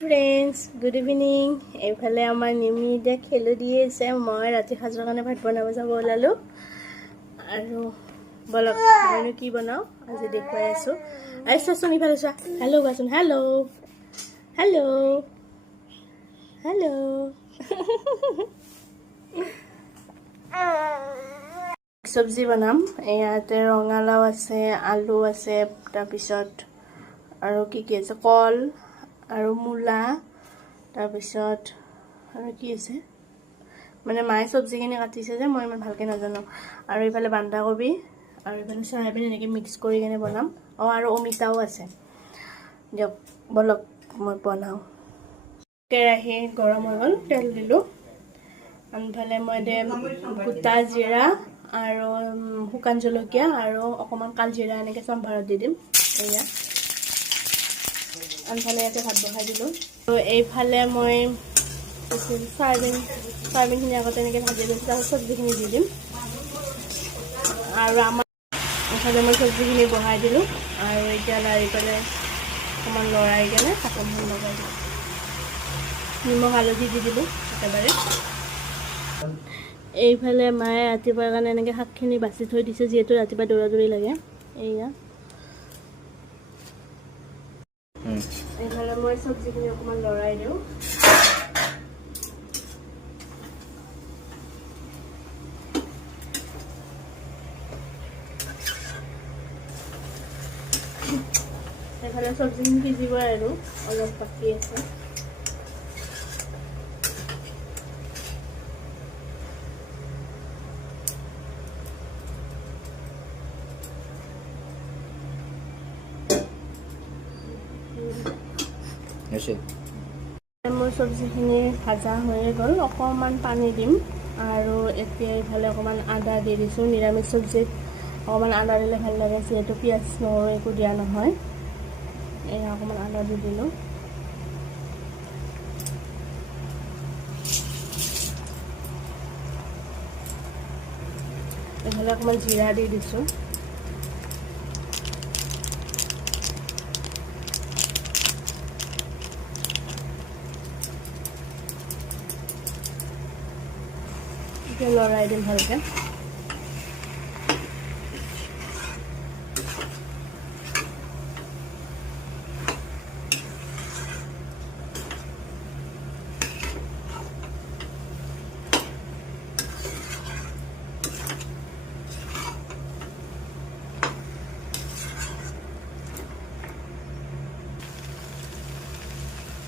Friends good evening. এইফালে আমাৰ নিমি এতিয়া খেলো দি আছে। মই ৰাতি সাজৰ কাৰণে ভাত বনাব যাব ওলালোঁ আৰু বলক মইনো কি বনাওঁ আজি দেখুৱাই আছোঁ। আহি চোৱাচোন ইফালে চোৱা। হেল্ল' কোৱাচোন। হেল্ল' হেল্ল' হেল্ল' চব্জি বনাম। ইয়াতে ৰঙালাও আছে, আলু আছে, তাৰপিছত আৰু কি আছে, কল আৰু মূলা, তাৰপিছত আৰু কি আছে মানে মায়ে চব্জিখিনি কাটিছে যে মই ইমান ভালকৈ নাজানো। আৰু এইফালে বন্ধাকবি আৰু এইফালে চয়াবিন এনেকৈ মিক্স কৰি কিনে বনাম। আৰু অমিতাও আছে। দিয়ক বলক মই বনাওঁ। কেৰাহী গৰম হৈ গ'ল, তেল দিলোঁ। আনফালে মই গোটা জিৰা আৰু শুকান জলকীয়া আৰু অকণমান কালজিৰা এনেকৈ চম্ভাৰত দি দিম। এয়া আনফালে ইয়াতে ভাত বহাই দিলোঁ। আৰু এইফালে মই চয়াবিনখিনি আগতে এনেকৈ ভাজি লৈছোঁ, তাৰপিছত চব্জিখিনি দি দিম। আৰু এইফালে মই চব্জিখিনি বহাই দিলোঁ আৰু এতিয়া লাৰি পেলাই অকণমান লৰাই কেনে ঢাকনখন লগাই দিলোঁ। নিমখ হালধি দি দিলোঁ একেবাৰে। এইফালে মায়ে ৰাতিপুৱাৰ কাৰণে এনেকৈ শাকখিনি বাচি থৈ দিছে, যিহেতু ৰাতিপুৱা দৌৰা দৌৰি লাগে। এইফালে মই চব্জিখিনি অকণমান লৰাই দিওঁ। এইফালে চব্জিখিনি সিজিবই আৰু অলপ বাকী আছে। মোৰ চব্জিখিনি ভাজা হৈয়ে গ'ল। অকণমান পানী দিম আৰু এতিয়া এইফালে অকণমান আদা দি দিছোঁ। নিৰামিষ চব্জিত অকণমান আদা দিলে ভাল লাগে, যিহেতু পিঁয়াজ নহৰু একো দিয়া নহয়। এয়া অকণমান আদা দি দিলোঁ। এইফালে অকণমান জিৰা দি দিছোঁ। লৰাই দিম ভালকৈ।